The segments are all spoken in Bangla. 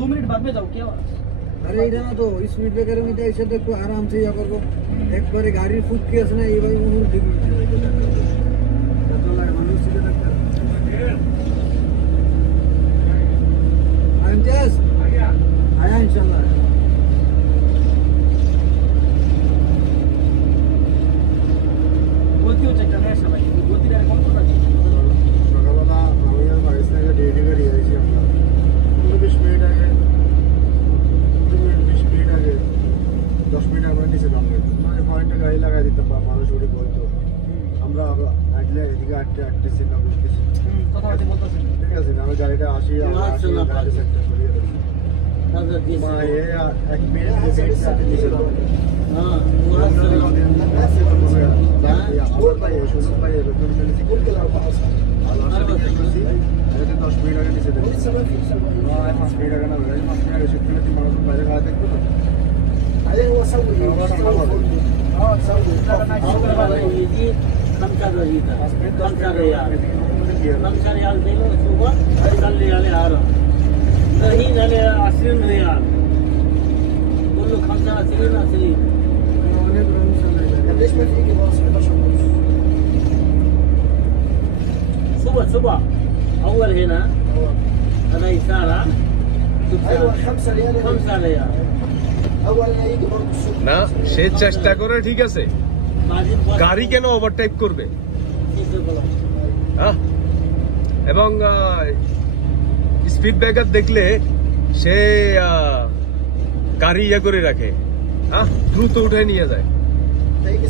2 मिनट बाद में जाओ क्या। अरे इधर ना तो स्पीड ब्रेकर में तो ऐसे तो आराम से या करो एक बार गाड़ी फुट के असना ये भाई उन्होंने ठीक नहीं तो लाइव मनुष्य के तक आई एम जस्ट आया इंशाल्लाह गति হচ্ছে একটা নেশা ভাই গতিটা কম করতে হবে সকালবেলা আমি আর বাইশ থেকে রেডি করে এসেছি আমরা 20 মিনিট আগে 20 মিনিট আগে 10 মিনিট আমরা নিচে নামবো মানে পয়েন্টে গাড়ি লাগাই দিতে মানুষ উঠে বলতো আমরা আজলে এদিকে আটতেছি না বুঝতেছি কথা বলতেছেন ঠিক আছে আমি গাড়িটা আসি গাড়ি সেক্টর সরিয়ে দেবো মা এ 1 মিনিট সেক্টর নিচে নামবো হ্যাঁ আবার ভাই সুযোগ ভাই এরকম ফেলেছি কুলকে লাভ আছে আর 10 মিনিট আগে নিচে দেবো 5 মিনিট আগে না 5 মিনিট আগে শিফট করে মানুষ বাইরে খাওয়া দেখবো তো अरे वो सब हां सब ये कम कर रही था कम कर रियाल दे लो सुबह कल रियाल आ रहा नहीं जाने आश्रम रियाल बोलो खमसा असली सुबह अول هنا هذا إشارة ايوه 5 ريال না সে চেষ্টা করে ঠিক আছে গাড়ি কেন ওভারটেক করবে হ্যাঁ এবং স্পিড ব্রেকার দেখলে সে গাড়ি ইয়ে করে রাখে হ্যাঁ দ্রুত উঠে নিয়ে যায়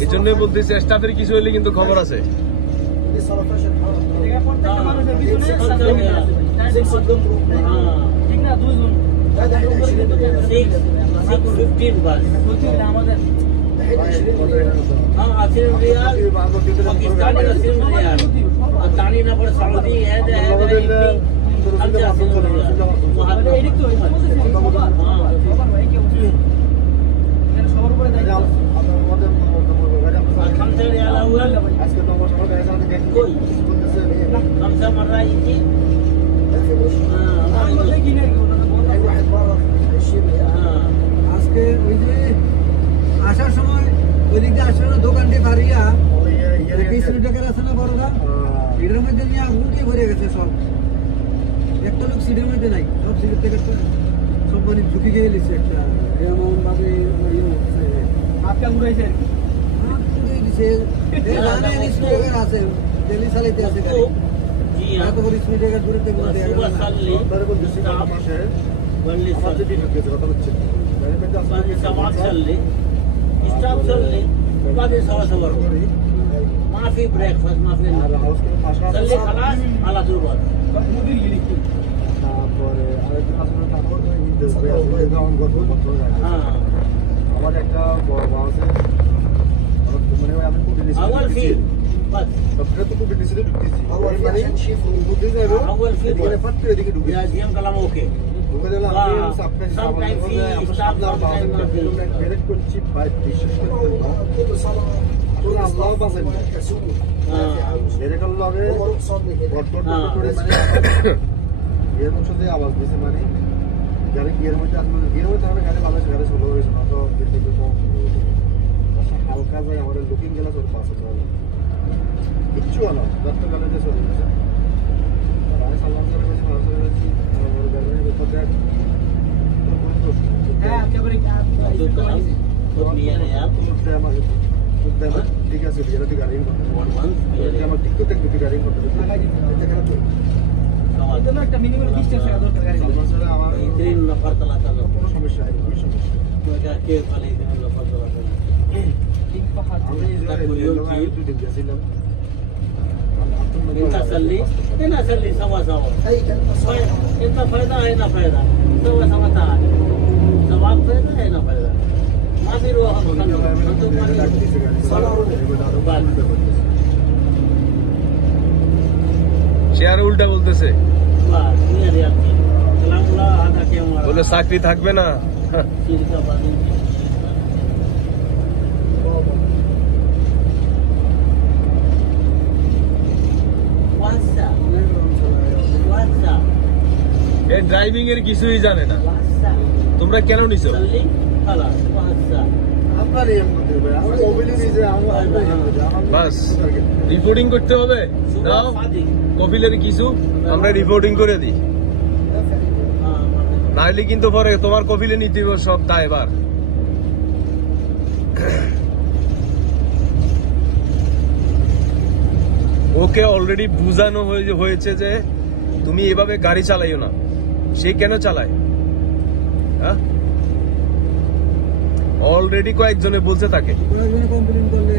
এই জন্যই বলতেছি স্টাফের কিছু হলে কিন্তু খবর আছে ঠিক না 2 জন 15 बस हाँ 80 रियाल पाकिस्तानी 80 रियाल तानी ना पर सऊदी है আজকে ওই যে আসার সময় ওই দিক দিয়ে আসার দোকানটি বাড়িয়া স্পিড ব্রেকার আছে না বড়রা এটার মধ্যে নিয়ে আগুনটি ভরে গেছে সব একটা লোক সিটের মধ্যে নাই সব সিটের থেকে সব মানে ঝুঁকি গিয়ে গেছে একটা এমন ভাবে आपका उड़ाইছে আর কি স্পিড ব্রেকার আছে দিল্লি চালাইতে আছে গাড়ি जी हां এত বড় স্পিড ব্রেকার দূরে থেকে দেয়া গেল सुबह साली তার উপর দৃষ্টি মাসে वनली আমার যদি ঢুকেছে কথা হচ্ছে समाज चलले स्टॉप चलले बाकी सवा করি माफी ब्रेकफास्ट माफी আর হাউস করে ফাঁসা चलले खलास आला दुर्बल मुदीर ये लिखी তারপরে আরেকটা হাসপাতাল তারপর গ্রাউন্ড করবো हां আমার একটা আছে মানে আমি কুটি দিছি اول فيل بس সবটা তো কুটি দিছি ঢুকতেছি আমার মানে কুটি যাবে اول فيل এখানে ফাট করে দিকে ঢুকে يا জিএম কালাম ওকে ঢুকে দিলাম আমি সাবকে ডাইরেক্ট করছি ভাই বিশ্বাস করতে তোরা আল্লাহ বাঁচান এরকম লাগে বটবট করে এর মধ্যে দিয়ে আওয়াজ দিছে মানে গাড়ি গিয়ার মধ্যে আসলে গিয়ার মধ্যে আমরা গাড়ি ভালো গাড়ি স্লো হয়েছে না তো দেখতে কম হালকা যায় আমাদের লুকিং গেলা তোর পাশে না কিচ্ছু না যত গাড়ি যে চলে গেছে আর সালাম করে বসে ভালো করে বসে আমার গাড়ির ভিতর দেখ হ্যাঁ একেবারে তো কালাম তো নিয়ে রে आप তুলতে আমার তুলতে আমার ঠিক আছে বিয়ের গাড়ি করতে 1 month আমার ঠিক তো দেখতে গাড়ি করতে দেখা তো এটা একটা মিনিমাম ডিসটেন্স আছে দরকার গাড়ি আসলে আমার ইতরিন নফর তলা চালো কোনো সমস্যা নেই কোনো সমস্যা তো এটা কে বলে ইতরিন নফর তলা চালো ঠিক পাহাড় আমি দুদিন গেছিলাম انت سلي هنا سلي سوا انت فايده هنا فايده سوا سوا تعال سواء فايده هنا فايده ما في روح সে আর উল্টা বলতেছে বলে চাকরি থাকবে না এই ড্রাইভিং এর কিছুই জানে না। তোমরা কেন নিছো? আপনার নিয়ম করতে হবে, আমরা মোবাইলে নিজে আমরা নিয়ম করতে হবে। বাস রিপোর্টিং করতে হবে, দাও কপিলের কিছু আমরা রিপোর্টিং করে দিই, নাহলে কিন্তু পরে তোমার কপিলে নিতে হবে সব দায়ভার। ওকে অলরেডি বুঝানো হয়েছে যে তুমি এভাবে গাড়ি চালাইও না। সে কেন চালায়? হ্যাঁ, অলরেডি কয়েকজনে বলছে তাকে। কয়েকজনে কমপ্লেন করলে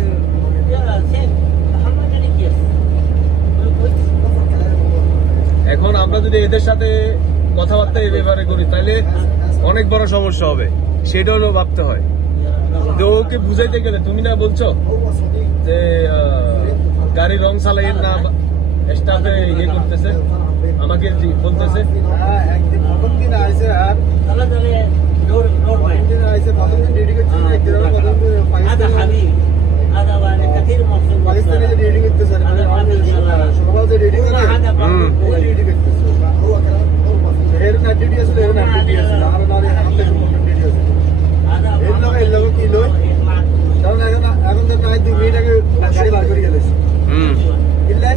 এখন আমরা যদি এদের সাথে কথাবার্তা এই ব্যাপারে করি তাহলে অনেক বড় সমস্যা হবে, সেটা হলো ভাবতে হয়। তো ওকে বুঝাইতে গেলে তুমি না বলছো যে গাড়ি রং চালাইয়ের না, স্টাফে ইয়ে করতেছে, আমাকে বলতেছে। হ্যাঁ, একদিন প্রথম দিন আইছে আর প্রথম দিন আইছে, প্রথম দিন রেডি করছে, প্রথম দিন পাকিস্তানে যে রেডি করতেছে, সকাল যে রেডি করে ওই রেডি করতেছে। এর না ডিডি আছে, এর না ডিডি আছে, আর না আমাদের ডিডি আছে। এর লোক কি লোক, কারণ এখন তো নাই 2 মিনিট আগে গাড়ি বার করে গেলেছে। কিনলে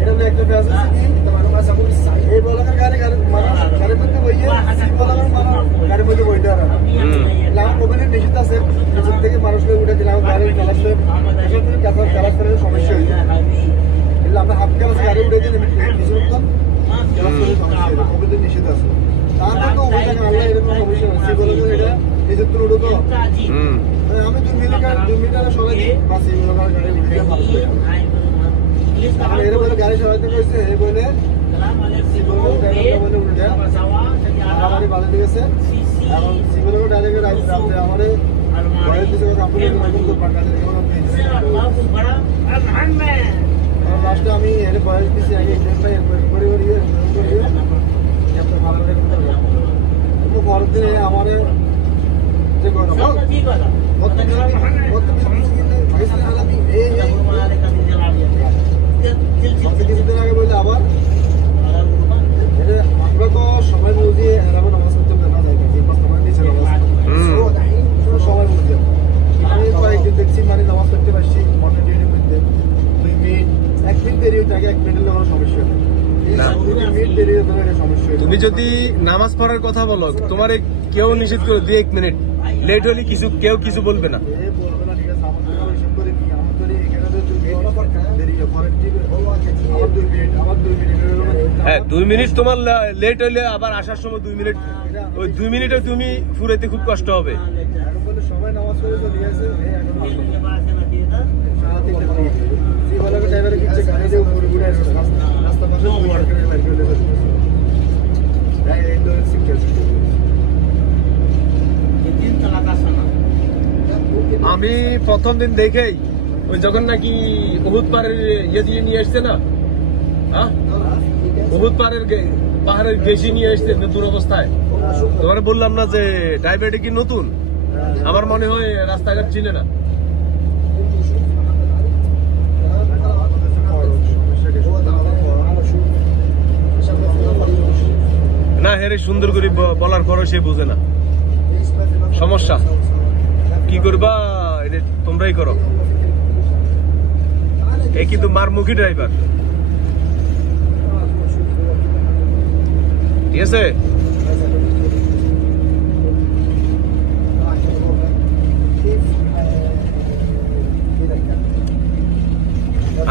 এটা হলো একটা ফ্যাশন সিটি, এই বলাকার গাড়ির মধ্যে বইয়ে বলাকার গাড়ির মধ্যে বইতে আর আমার মোবাইলের নিষেধ আছে, নিচের থেকে মানুষকে উঠে দিলাম, গাড়ির ক্লাসে ক্লাস করার সমস্যা হয়েছে। এগুলো আমরা হাফ ক্লাসে গাড়ি উঠে দিন কিছু মতন ক্লাস করার সমস্যা হয়েছে, মোবাইলের নিষেধ আছে। তারপর তো ওই জায়গায় আল্লাহ এরকম সমস্যা হচ্ছে, বলে এটা নিজের তো উঠো তো আমি 2 মিনিট সবাই দিই বাস এই বলাকার গাড়ি উঠে মানুষ এর বলে গাড়ি সবাইতে কইছে, এই বলে বলে উঠে আমাদের বাজে দিয়েছে। এখন সিভিলকে ডাইরেক্ট রাখতে আমাদের ঘরের দিকে কাপড় লাস্টে আমি এর বয়স দিচ্ছি আগে পরের দিনে আমার যে কিছুদিন আগে বললে আবার আমরা তো সময় বুঝিয়ে নামাজ পড়তে না যাই, নিচে নামাজ সময় বুঝিয়ে আমি কয়েকদিন দেখছি মানে নামাজ পড়তে পারছি মর্নিং ডিউটির মধ্যে 2 মিনিট 1 মিনিট দেরি হতে আগে 1 মিনিটের কোনো সমস্যা নেই, 2 মিনিট দেরি হতে একটা সমস্যা। তুমি যদি নামাজ পড়ার কথা বলো, তোমার কেউ নিষেধ করে 2-1 মিনিট লেট হলে কেউ কিছু বলবে না। হ্যাঁ, 2 মিনিট তোমার লেট হইলে আবার আসার সময় 2 মিনিট, ওই 2 মিনিটে তুমি ফুরাইতে খুব কষ্ট হবে। সবাই নামাজ পড়ে চলে গেছে, আমি প্রথম দিন দেখেই ওই যখন নাকি উহুদ পাহাড়ের ইয়ে দিয়ে নিয়ে আসছে না, হ্যাঁ উহুদ পাহাড়ের গেছি নিয়ে আসছে নতুন অবস্থায়, তোমার বললাম না যে ড্রাইভারটা কি নতুন, আমার মনে হয় রাস্তাঘাট চিনে না। না হেরে সুন্দর করে বলার পরও সে বোঝে না, সমস্যা কি করবা, এটা তোমরাই করো। এ কিন্তু মারমুখী ড্রাইভার, ঠিক আছে।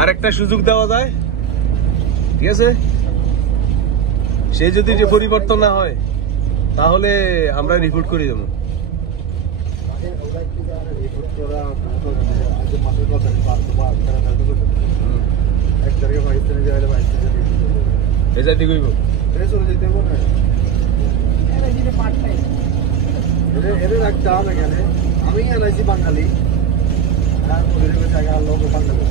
আরেকটা সুযোগ দেওয়া যায়, ঠিক আছে। সে যদি পরিবর্তন না হয় তাহলে আমরা রিপোর্ট করে দেবো। রেজাল্ট কইব এদের রাখতাম এখানে, আমি আনাইছি বাঙালি জায়গা লোক বাঙালি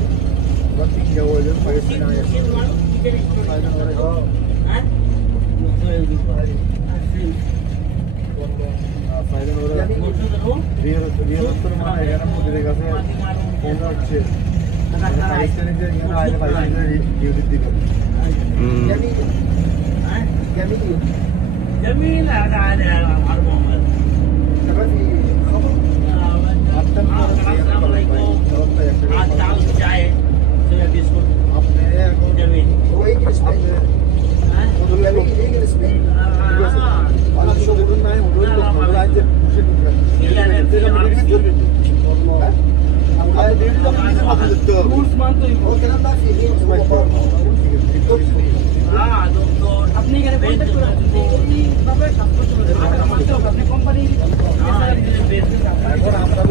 जमीन है हर मोहम्मद आज दाल चाय बिस्कुट जमीन আপনি এখানে কন্ট্যাক্ট করে এইভাবে 7 বছর ধরে আপনি কোম্পানি এখন আমরা